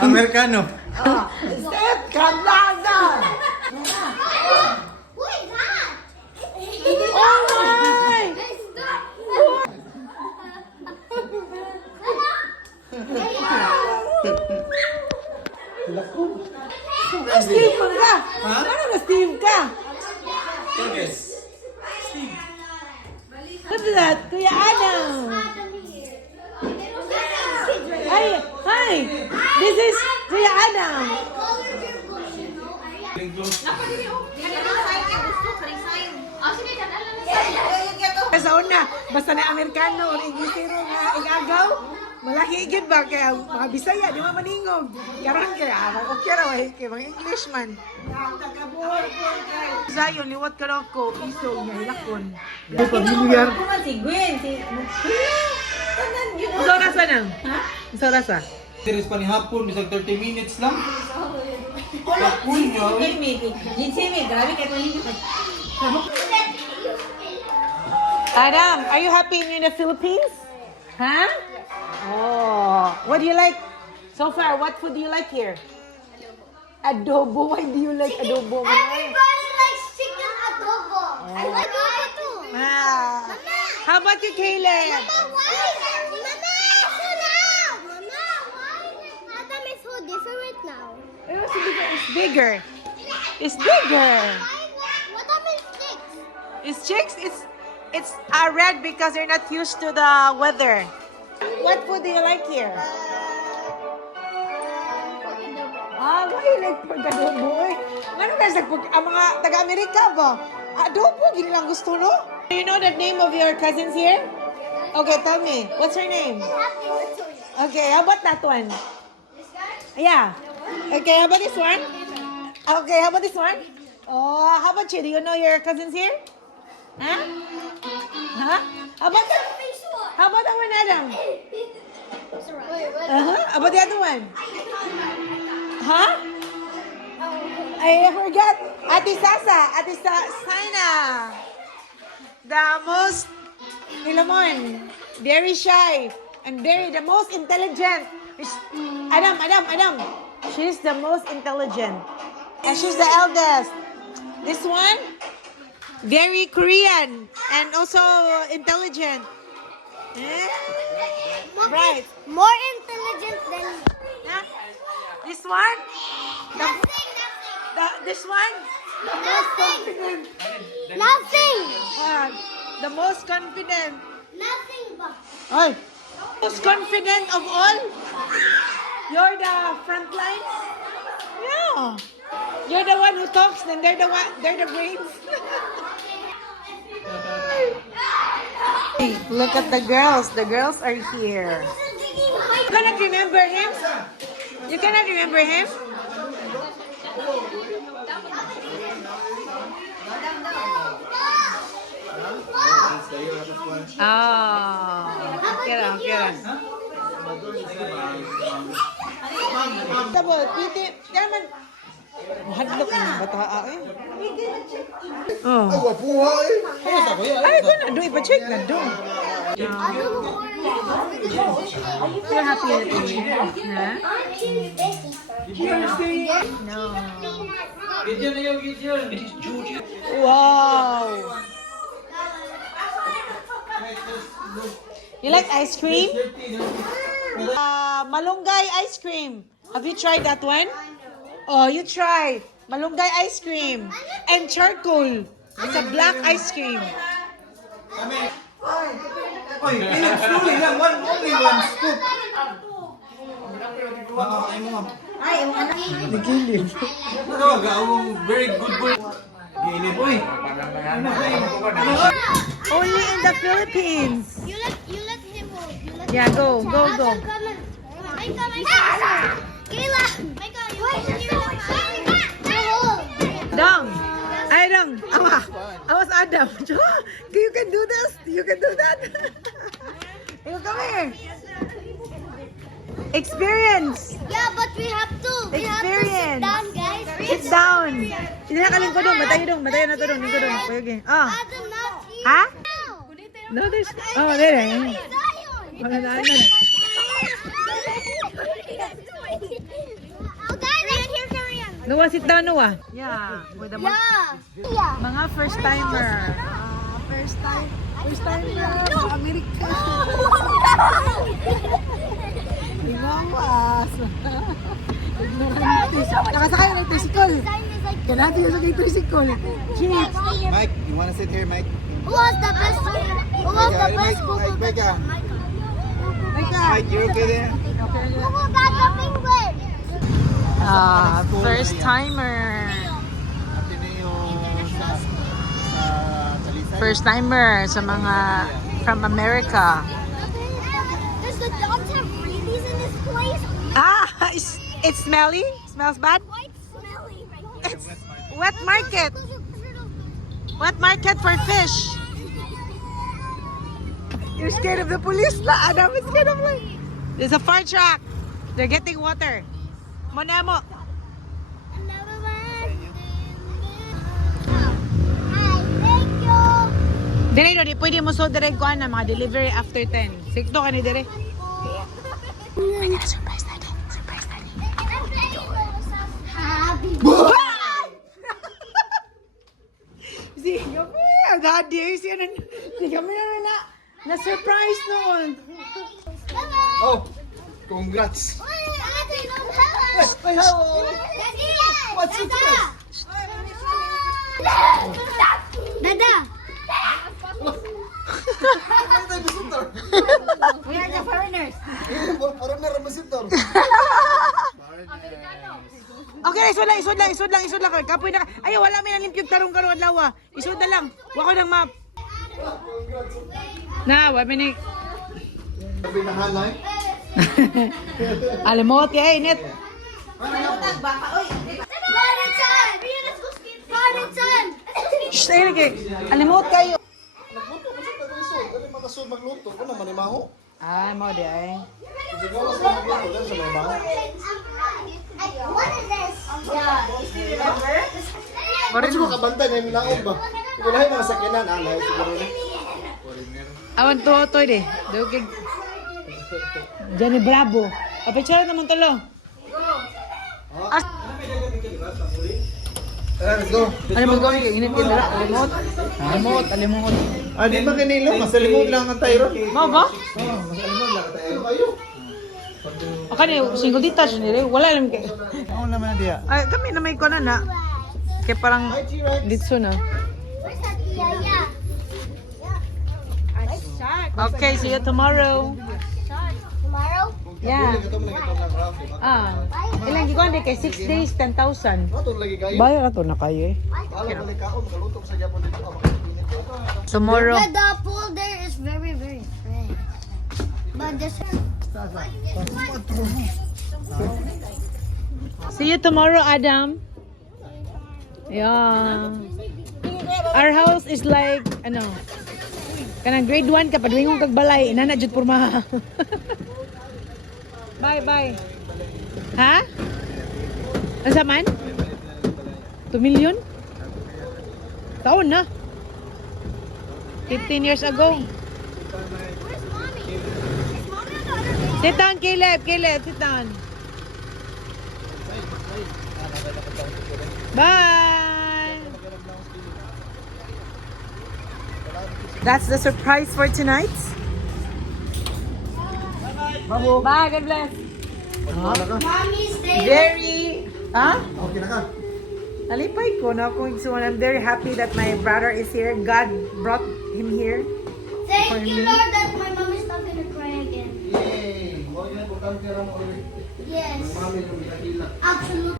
Amerikano. Step, calm down now. Who is that? Oh my! Steve man ka! Ha? Ano na Steve ka? Yes. What's that? Kuya Adam! Hi! Hi! This is Kuya Adam! Sa una, basta na Amerikano o Inglesero nga igagaw, malaki igid ba kaya mga Bisaya, di ba maningog? Karon kaya, okay ra wahi kay mga Englishman. Zayon, liwat ka raw ko, iso niya hilakon. Di pamilyar. Si Gwen, si... Usaw rasa nang? Usaw rasa? Series pa ni hapon, bisag 30 minutes lang. Hapon nyo. Jinsimi, grabe kayo ito. Adam, are you happy in the Philippines? Huh? Oh, what do you like so far? What food do you like here? Adobo. Why do you like adobo? Everybody likes chicken adobo. I like adobo too. Ah. How about you, Caleb? Mama, why? Mama, so loud. Mama, why? Adam is so different right now. It's bigger. It's bigger. What happened sticks? It's chicks. It's red because they're not used to the weather. What food do you like here? Ah, why you like pork adobo? Ano na sa pork? Ang mga taga-Amerika ba? Adobo, gini lang gusto, no? Do you know the name of your cousins here? Okay, tell me. What's her name? Okay, how about that one? Yeah. Okay, how about this one? Okay, how about this one? Oh, how about you? Do you know your cousins here? Huh? Huh? How about that? How about that one, Adam? How about the other one? Huh? I forgot. Ate Sasa. Ate Sana. The most, Hilamon, very shy and the most intelligent. Adam. She's the most intelligent. And she's the eldest. This one, very Korean and also intelligent. Right. More intelligent than Huh? This one? nothing. This one? The most confident. Nothing. The most confident. Nothing but. Ay. Most confident of all? You're the front line? Yeah. You're the one who talks, then they're the brains. Hey, look at the girls. The girls are here. You cannot remember him? You cannot remember him? Oh. Okay. Tapos, piti. Yaman. Hadlok ng bataa eh. Oh. Ay, wapuha eh. Ay, doon na. Doon, ipa-check na. Doon. You're happy with me? Huh? No. Wow. You like ice cream? Malunggay ice cream. Have you tried that one? Oh, you try. Malunggay ice cream. And charcoal. It's a black ice cream. Oy, slowly lang. Only one scoop. Ay mo. Nagilid. Very good boy. Gilid, boy. Only in the Philippines. You let him hold. Yeah, go. Adam, come on. Kayla. Dong. Ay, Dong. I was Adam. You can do this. You can do that. You come here. Experience. Yeah, but we have to. We have to sit Experience. down, guys. Sit down. Hindi na kaling ko dong. Matayo dong. Matayo na to dong. Dito dong. Okay. Oh. Adam, not here. Ha? Now. No, there's... Oh, there. Zion. Wala na. Noah, sit down, Noah. Yeah. With the Yeah. mga first timer. First timer sa Amerika. Lingawas. Nakasakay ng tricycle. Ganati yung sakay tricycle. Jeez. Mike, you wanna sit here, Mike? Who was the best? Who was the best? Mike, Mike, you okay there? Who got the penguin? First timer. First timer sa mga from America. Does the dogs have rabies in this place? It's smelly? Smells bad? Quite smelly. It's wet market. Wet market for fish. You're scared of the police? Adam is scared of like. There's a fire truck. They're getting water. Monemo. Another one. Hi, thank you. Dire no, di pwede mo so dire ko na mga delivery after 10. Sikto ka ni dire. We're gonna surprise daddy. Surprise daddy. Happy Si kami, daddy, siya si kami na surprise noon. Oh, congrats. What's it? Dada. We are the foreigners. Okay, isod lang. Kapoy na. Ayaw, wala may nalimpyog tarong karon adlaw. Isod na lang. Wa ko nang map. Na, wa may Pinahalay. Alam mo, tiya, init. Shh, ayun kay. Alimot kayo. Nagluto ko sa pag-isod. Dali makasod magluto. Ano, manimaho? Ah, mo di ay. Siguro sa magluto. Dali sa manimaho. What is this? Bakit mo kabantay na yung minaon ba? Kung lahat mga sakinan, lahat siguro na. Awan to de. Dugig. Johnny Bravo. Apechara naman tolo. Let's go. Ano mo gawin kay init kay alimot. Alimot. Ah, di ba kanilo? Masalimod lang ang tayo. Mo ba? Masalimod lang ang tayo. Ayo. Aka ni single detached ni re. Wala lang kay. Ako naman dia. Ay, kami na may kuno na. Kay parang Hi, T-Rex. ditso na. Where's that? Yeah. Okay, see you tomorrow. Tomorrow? Yeah. Ito mo lang itong lang di ba? Ilang gikuan di kay 6 days 10,000. Ato lagi kayo. Bayar ato na kayo eh. Wala balik ako, makaluto ko sa Japan dito. Ako makapinit ko. Tomorrow. Yeah, the pool there is very, very fresh. But this. See you tomorrow, Adam. Yeah. Our house is like, ano, kanang grade 1 ka, padwingong kagbalay, inana jud pormaha. Bye. Ha? Asa man? 2 million? Taon na. 15 years ago. Where's mommy? Is mommy on the other day? Sit down, Caleb, sit down. Bye! That's the surprise for tonight. Bye, God bless. Mommy's there. Very, Okay na ka. nalipay ko na akong igsuon. I'm very happy that my brother is here. God brought him here. Thank you, Lord, that my mom is not gonna cry again. Yay! Mo yun, importante ra mo ulit. Yes. Mami, lumilagila. Absolutely.